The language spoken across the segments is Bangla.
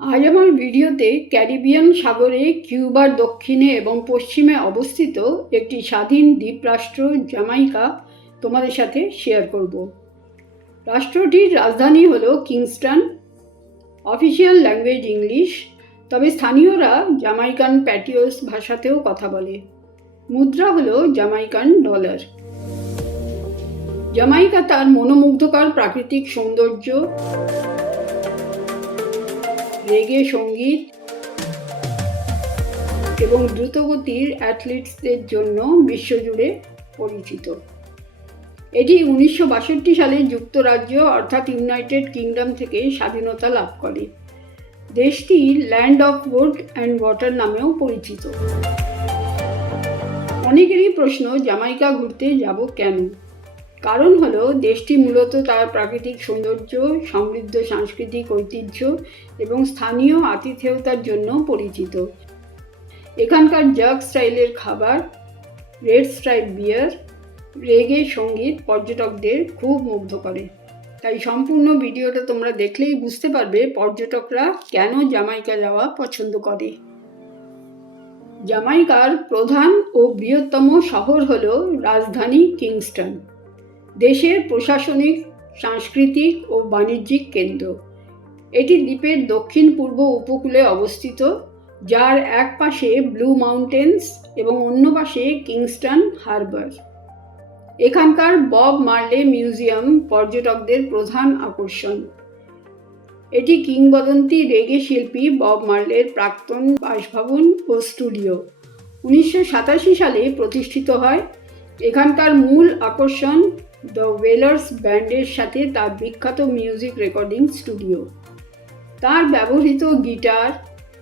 আজ আমার ভিডিওতে ক্যারিবিয়ান সাগরে কিউবার দক্ষিণে এবং পশ্চিমে অবস্থিত একটি স্বাধীন দ্বীপরাষ্ট্র জামাইকা তোমাদের সাথে শেয়ার করব। রাষ্ট্রটির রাজধানী হলো কিংস্টন। অফিসিয়াল ল্যাঙ্গুয়েজ ইংলিশ, তবে স্থানীয়রা জামাইকান প্যাটিওস ভাষাতেও কথা বলে। মুদ্রা হলো জামাইকান ডলার। জামাইকা তার মনোমুগ্ধকর প্রাকৃতিক সৌন্দর্য, রেগে সঙ্গীত এবং দ্রুতগতির অ্যাথলিটসদের জন্য বিশ্বজুড়ে পরিচিত। এটি 1962 সালে যুক্তরাজ্য অর্থাৎ ইউনাইটেড কিংডম থেকে স্বাধীনতা লাভ করে। দেশটি land of wood and water নামেও পরিচিত। অনেকেরই প্রশ্ন, জামাইকা ঘুরতে যাব কেন? কারণ হলো দেশটি মূলত তার প্রাকৃতিক সৌন্দর্য, সমৃদ্ধ সাংস্কৃতিক ঐতিহ্য এবং স্থানীয় আতিথেয়তার জন্য পরিচিত। এখানকার জাগ স্টাইলের খাবার, রেড স্ট্রাইপ বিয়ার, রেগে সঙ্গীত পর্যটকদের খুব মুগ্ধ করে। তাই সম্পূর্ণ ভিডিওটা তোমরা দেখলেই বুঝতে পারবে পর্যটকরা কেন জামাইকা যাওয়া পছন্দ করে। জামাইকার প্রধান ও বৃহত্তম শহর হলো রাজধানী কিংস্টন, দেশের প্রশাসনিক, সাংস্কৃতিক ও বাণিজ্যিক কেন্দ্র। এটি দ্বীপের দক্ষিণ পূর্ব উপকূলে অবস্থিত, যার এক পাশে ব্লু মাউন্টেন্স এবং অন্য পাশে কিংস্টন হারবার। এখানকার বব মার্লে মিউজিয়াম পর্যটকদের প্রধান আকর্ষণ। এটি কিংবদন্তি রেগে শিল্পী বব মার্লের প্রাক্তন বাসভবন ও স্টুডিও। 1987 সালে প্রতিষ্ঠিত হয়। এখানকার মূল আকর্ষণ দ্য ওয়েলার্স ব্যান্ডের সাথে তার বিখ্যাত মিউজিক রেকর্ডিং স্টুডিও, তার ব্যবহৃত গিটার,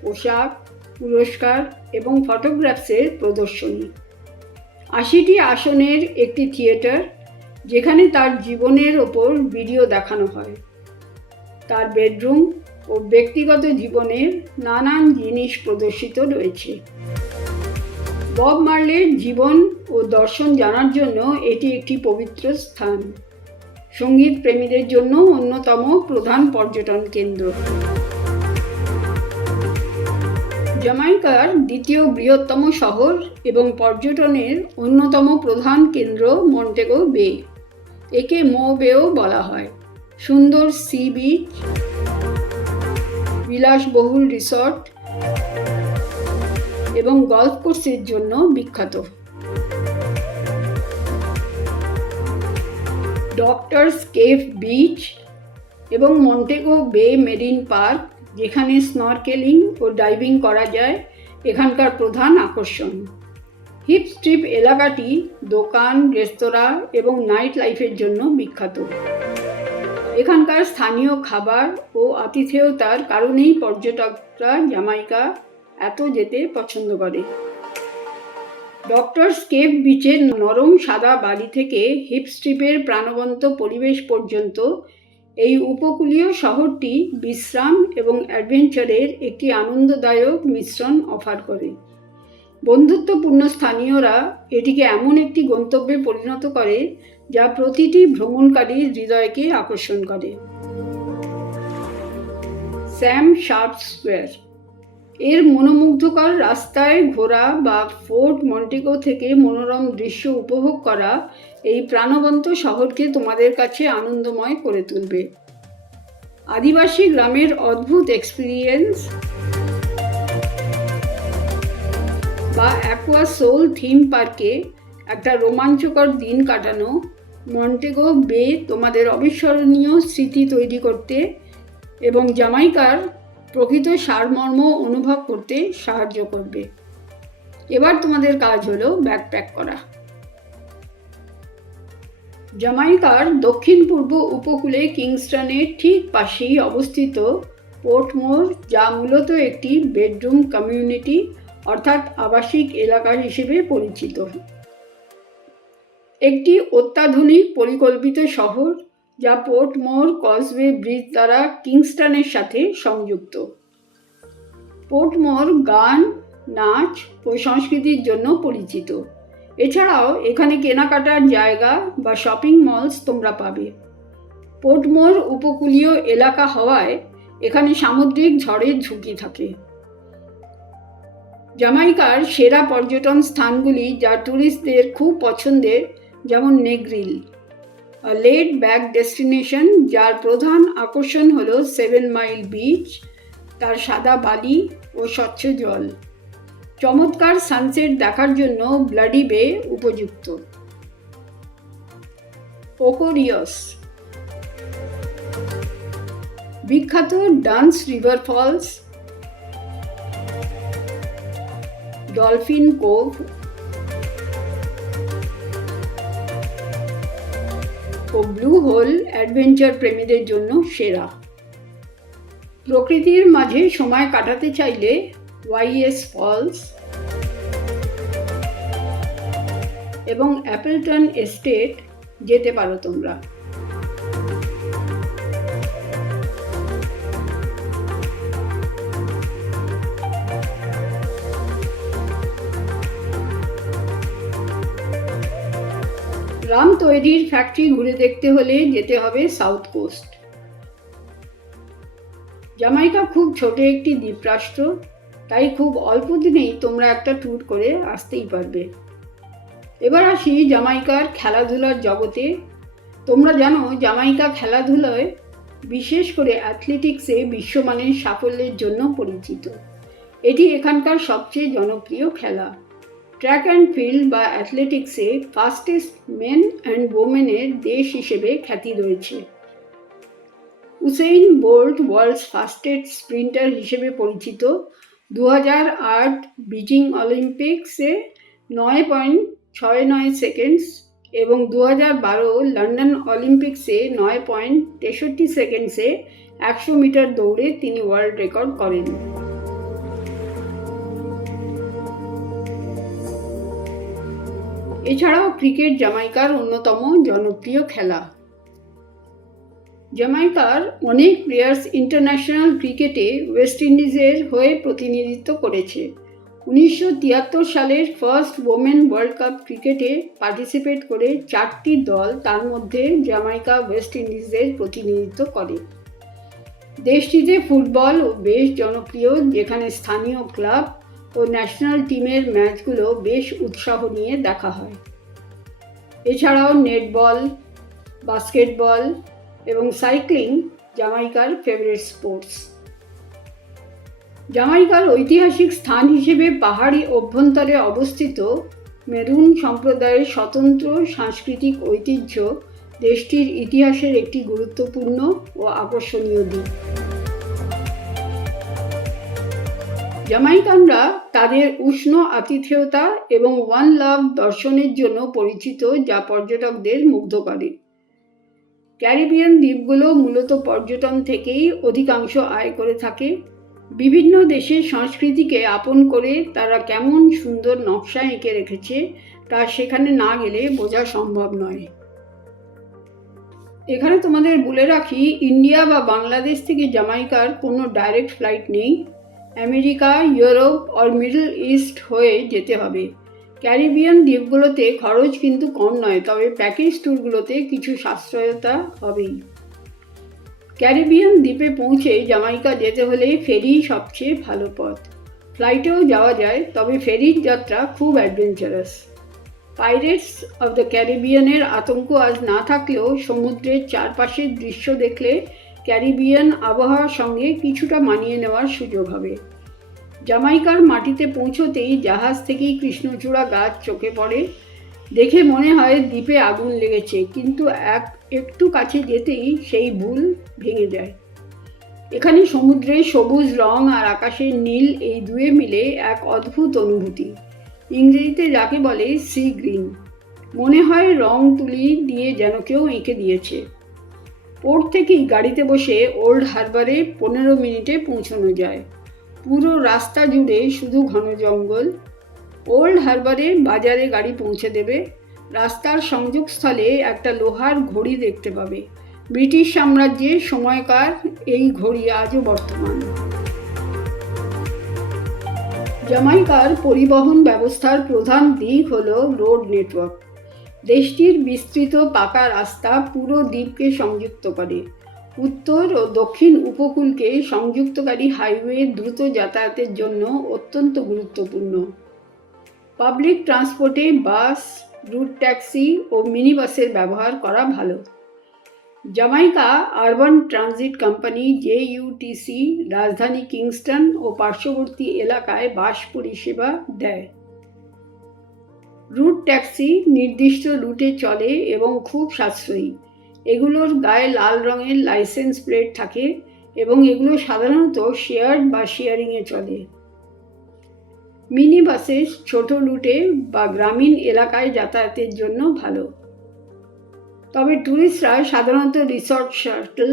পোশাক, পুরস্কার এবং ফটোগ্রাফসের প্রদর্শনী। 80টি আসনের একটি থিয়েটার, যেখানে তার জীবনের ওপর ভিডিও দেখানো হয়। তার বেডরুম ও ব্যক্তিগত জীবনের নানান জিনিস প্রদর্শিত রয়েছে। বব মার্লের জীবন ও দর্শন জানার জন্য এটি একটি পবিত্র স্থান। সঙ্গীত প্রেমীদের জন্য অন্যতম প্রধান পর্যটন কেন্দ্র। জামাইকার দ্বিতীয় বৃহত্তম শহর এবং পর্যটনের অন্যতম প্রধান কেন্দ্র মন্টেগো বে। একে মো বেও বলা হয়। সুন্দর সি বিচ, বিলাসবহুল রিসর্ট এবং গল্ফ কোর্সের জন্য বিখ্যাত। ডক্টরস কেভ বিচ এবং মন্টেগো বে মেরিন পার্ক, যেখানে স্নরকেলিং ও ডাইভিং করা যায়, এখানকার প্রধান আকর্ষণ। হিপ স্ট্রিপ এলাকাটি দোকান, রেস্তোরাঁ এবং নাইট লাইফের জন্য বিখ্যাত। এখানকার স্থানীয় খাবার ও আতিথেয়তার কারণেই পর্যটকরা জামাইকা এত যেতে পছন্দ করে। ডক্টরস কেভ বিচের নরম সাদা বালি থেকে হিপ স্ট্রিপের প্রাণবন্ত পরিবেশ পর্যন্ত এই উপকূলীয় শহরটি বিশ্রাম এবং অ্যাডভেঞ্চারের একটি আনন্দদায়ক মিশ্রণ অফার করে। বন্ধুত্বপূর্ণ স্থানীয়রা এটিকে এমন একটি গন্তব্যে পরিণত করে যা প্রতিটি ভ্রমণকারীর হৃদয়কে আকর্ষণ করে। স্যাম শার্প স্কোয়ার, এর মনোমুগ্ধকর রাস্তায় ঘোরা বা ফোর্ট মন্টেগো থেকে মনোরম দৃশ্য উপভোগ করা এই প্রাণবন্ত শহরকে তোমাদের কাছে আনন্দময় করে তুলবে। আদিবাসী গ্রামের অদ্ভুত এক্সপিরিয়েন্স বা অ্যাকোয়া সোল থিম পার্কে একটা রোমাঞ্চকর দিন কাটানো মন্টেগো বে তোমাদের অবিস্মরণীয় স্মৃতি তৈরি করতে এবং জামাইকার প্রকৃত সারমর্ম অনুভব করতে সাহায্য করবে। এবার তোমাদের কাজ হলো ব্যাকপ্যাক করা। জামাইকার দক্ষিণ পূর্ব উপকূলে কিংস্টনের ঠিক পাশেই অবস্থিত পোর্টমোর, যা মূলত একটি বেডরুম কমিউনিটি অর্থাৎ আবাসিক এলাকা হিসেবে পরিচিত। একটি অত্যাধুনিক পরিকল্পিত শহর, যা পোর্টমোর কজওয়ে ব্রিজ দ্বারা কিংস্টনের সাথে সংযুক্ত। পোর্টমোর গান, নাচ ও সংস্কৃতির জন্য পরিচিত। এছাড়াও এখানে কেনাকাটার জায়গা বা শপিং মলস তোমরা পাবে। পোর্টমোর উপকূলীয় এলাকা হওয়ায় এখানে সামুদ্রিক ঝড়ের ঝুঁকি থাকে। জামাইকার সেরা পর্যটন স্থানগুলি যা ট্যুরিস্টদের খুব পছন্দের, যেমন নেগ্রিল, লেড ব্যাক ডেস্টিনেশন যার প্রধান আকর্ষণ হল 7 মাইল বিচ, তার সাদা বালি ও স্বচ্ছ জল। চমৎকার সানসেট দেখার জন্য ব্লাডি বে উপযুক্ত। ওকোরিয়স, বিখ্যাত Dunn's River Falls, Dolphin Cove ও ব্লু হোল অ্যাডভেঞ্চার প্রেমীদের জন্য সেরা। প্রকৃতির মাঝে সময় কাটাতে চাইলে ওয়াইএস ফলস এবং অ্যাপেলটন এস্টেট যেতে পারো তোমরা। রাম তৈরির ফ্যাক্টরি ঘুরে দেখতে হলে যেতে হবে সাউথ কোস্ট। জামাইকা খুব ছোট একটি দ্বীপরাষ্ট্র, তাই খুব অল্প দিনেই তোমরা একটা ট্যুর করে আসতেই পারবে। এবার আসি জামাইকার খেলাধুলার জগতে। তোমরা জানো জামাইকা খেলাধুলায়, বিশেষ করে অ্যাথলেটিক্সে বিশ্বমানের সাফল্যের জন্য পরিচিত। এটি এখানকার সবচেয়ে জনপ্রিয় খেলা। ট্র্যাক অ্যান্ড ফিল্ড বা অ্যাথলেটিক্সে ফাস্টেস্ট মেন অ্যান্ড ওমেনের দেশ হিসেবে খ্যাতি রয়েছে। Usain Bolt world's fastest sprinter হিসেবে পরিচিত। 2008 বিজিং অলিম্পিক্সে 9.69 সেকেন্ডস এবং 2012 লন্ডন অলিম্পিক্সে 9.63 সেকেন্ডসে 100 মিটার দৌড়ে তিনি ওয়ার্ল্ড রেকর্ড করেন। এছাড়াও ক্রিকেট জামাইকার অন্যতম জনপ্রিয় খেলা। জামাইকার অনেক প্লেয়ার্স ইন্টারন্যাশনাল ক্রিকেটে ওয়েস্ট ইন্ডিজের হয়ে প্রতিনিধিত্ব করেছে। 1973 সালের ফার্স্ট ওমেন ওয়ার্ল্ড কাপ ক্রিকেটে পার্টিসিপেট করে 4টি দল, তার মধ্যে জামাইকা ওয়েস্ট ইন্ডিজের প্রতিনিধিত্ব করে। দেশটিতে ফুটবলও বেশ জনপ্রিয়, যেখানে স্থানীয় ক্লাব ও ন্যাশনাল টিমের ম্যাচগুলো বেশ উৎসাহ নিয়ে দেখা হয়। এছাড়াও নেটবল, বাস্কেটবল এবং সাইক্লিং জামাইকার ফেভারিট স্পোর্টস। জামাইকার ঐতিহাসিক স্থান হিসেবে পাহাড়ি অভ্যন্তরে অবস্থিত মেরুন সম্প্রদায়ের স্বতন্ত্র সাংস্কৃতিক ঐতিহ্য দেশটির ইতিহাসের একটি গুরুত্বপূর্ণ ও আকর্ষণীয় দিক। জামাইকানরা তাদের উষ্ণ আতিথেয়তা এবং ওয়ান লাভ দর্শনের জন্য পরিচিত, যা পর্যটকদের মুগ্ধ করে। ক্যারিবিয়ান দ্বীপগুলো মূলত পর্যটন থেকেই অধিকাংশ আয় করে থাকে। বিভিন্ন দেশের সংস্কৃতিকে আপন করে তারা কেমন সুন্দর নকশা এঁকে রেখেছে তা সেখানে না গেলে বোঝা সম্ভব নয়। এখানে তোমাদের বলে রাখি, ইন্ডিয়া বা বাংলাদেশ থেকে জামাইকার কোনো ডাইরেক্ট ফ্লাইট নেই। আমেরিকা, ইউরোপ আর মিডল ইস্ট হয়ে যেতে হবে। ক্যারিবিয়ান দ্বীপগুলোতে খরচ কিন্তু কম নয়, তবে প্যাকেজ ট্যুরগুলোতে কিছু সাশ্রয়তা হবেই। ক্যারিবিয়ান দ্বীপে পৌঁছে জামাইকা যেতে হলে ফেরি সবচেয়ে ভালো পথ। ফ্লাইটেও যাওয়া যায়, তবে ফেরির যাত্রা খুব অ্যাডভেঞ্চারাস। পাইরেটস অফ দ্য ক্যারিবিয়ানের আতঙ্ক আজ না থাকলেও সমুদ্রের চারপাশের দৃশ্য দেখলে ক্যারিবিয়ান আবহাওয়ার সঙ্গে কিছুটা মানিয়ে নেওয়ার সুযোগ হবে। জামাইকার মাটিতে পৌঁছতেই জাহাজ থেকেই কৃষ্ণচূড়া গাছ চোখে পড়ে। দেখে মনে হয় দ্বীপে আগুন লেগেছে, কিন্তু একটু কাছে যেতেই সেই ভুল ভেঙে যায়। এখানে সমুদ্রের সবুজ রং আর আকাশের নীল, এই দুয়ে মিলে এক অদ্ভুত অনুভূতি। ইংরেজিতে যাকে বলে সি গ্রিন। মনে হয় রং তুলি দিয়ে যেন কেউ এঁকে দিয়েছে। পোর্ট থেকেই গাড়িতে বসে ওল্ড হারবারে 15 মিনিটে পৌঁছানো যায়। পুরো রাস্তা জুড়ে শুধু ঘন জঙ্গল। ওল্ড হারবারে বাজারে গাড়ি পৌঁছে দেবে। রাস্তার সংযোগস্থলে একটা লোহার ঘড়ি দেখতে পাবে। ব্রিটিশ সাম্রাজ্যের সময়কার এই ঘড়ি আজও বর্তমান। জামাইকার পরিবহন ব্যবস্থার প্রধান দিক হল রোড নেটওয়ার্ক। দেশটির বিস্তৃত পাকা রাস্তা পুরো দ্বীপকে সংযুক্ত করে। উত্তর ও দক্ষিণ উপকূলকে সংযুক্তকারী হাইওয়ে দ্রুত যাতায়াতের জন্য অত্যন্ত গুরুত্বপূর্ণ। পাবলিক ট্রান্সপোর্টে বাস, রুট ট্যাক্সি ও মিনি বাসের ব্যবহার করা ভালো। Jamaica urban transit company JUTC রাজধানী কিংস্টন ও পার্শ্ববর্তী এলাকায় বাস পরিষেবা দেয়। রুট ট্যাক্সি নির্দিষ্ট রুটে চলে এবং খুব সাশ্রয়ী। এগুলোর গায়ে লাল রঙের লাইসেন্স প্লেট থাকে এবং এগুলো সাধারণত শেয়ার্ড বা শেয়ারিংয়ে চলে। মিনি বাসেস ছোট রুটে বা গ্রামীণ এলাকায় যাতায়াতের জন্য ভালো। তবে ট্যুরিস্টরা সাধারণত রিসর্ট শাটল,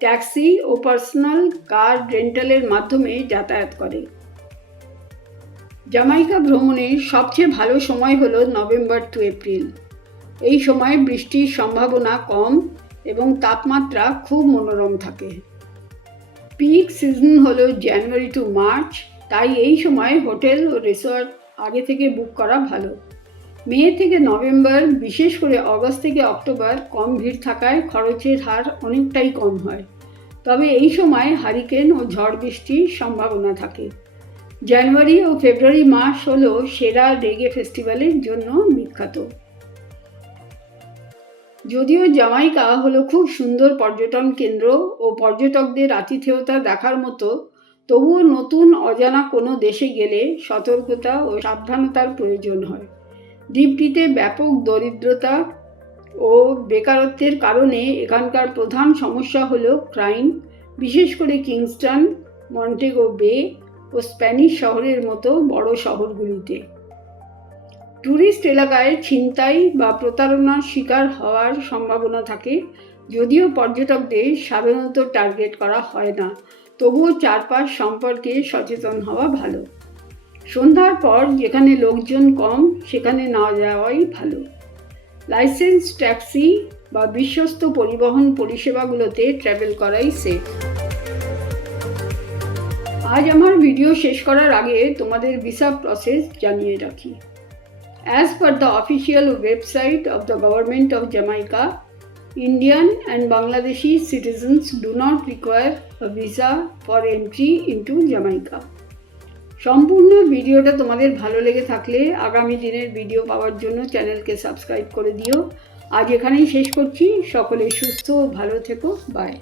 ট্যাক্সি ও পার্সোনাল কার রেন্টালের মাধ্যমে যাতায়াত করে। জামাইকা ভ্রমণের সবচেয়ে ভালো সময় হলো নভেম্বর টু এপ্রিল। এই সময় বৃষ্টির সম্ভাবনা কম এবং তাপমাত্রা খুব মনোরম থাকে। পিক সিজন হলো জানুয়ারি টু মার্চ, তাই এই সময় হোটেল ও রিসর্ট আগে থেকে বুক করা ভালো। মে থেকে নভেম্বর, বিশেষ করে অগস্ট থেকে অক্টোবর কম ভিড় থাকায় খরচের হার অনেকটাই কম হয়। তবে এই সময় হারিকেন ও ঝড় বৃষ্টির সম্ভাবনা থাকে। জানুয়ারি ও ফেব্রুয়ারি মাস হলো সেরা রেগে ফেস্টিভ্যালের জন্য বিখ্যাত। যদিও জামাইকা হলো খুব সুন্দর পর্যটন কেন্দ্র ও পর্যটকদের আতিথেয়তা দেখার মতো, তবুও নতুন অজানা কোনো দেশে গেলে সতর্কতা ও সাবধানতার প্রয়োজন হয়। দ্বীপটিতে ব্যাপক দরিদ্রতা ও বেকারত্বের কারণে এখানকার প্রধান সমস্যা হলো ক্রাইম, বিশেষ করে কিংস্টন, মন্টেগো বে ও স্প্যানিশ শহরের মতো বড় শহরগুলিতে। ট্যুরিস্ট এলাকায় ছিনতাই বা প্রতারণার শিকার হওয়ার সম্ভাবনা থাকে। যদিও পর্যটকদের সাধারণত টার্গেট করা হয় না, তবুও চারপাশ সম্পর্কে সচেতন হওয়া ভালো। সন্ধ্যার পর যেখানে লোকজন কম সেখানে না যাওয়াই ভালো। লাইসেন্স ট্যাক্সি বা বিশ্বস্ত পরিবহন পরিষেবাগুলোতে ট্রাভেল করাই সেফ। আজ আমার ভিডিও শেষ করার আগে তোমাদের ভিসা প্রসেস জানিয়ে রাখি। As per the official website of the Government of Jamaica, Indian and Bangladeshi citizens do not require a visa for entry into Jamaica. সম্পূর্ণ ভিডিওটা তোমাদের ভালো লেগে থাকলে আগামী দিনের ভিডিও পাওয়ার জন্য চ্যানেলকে সাবস্ক্রাইব করে দিও। আজ এখানেই শেষ করছি। সকলে সুস্থ ও ভালো থেকো। বাই।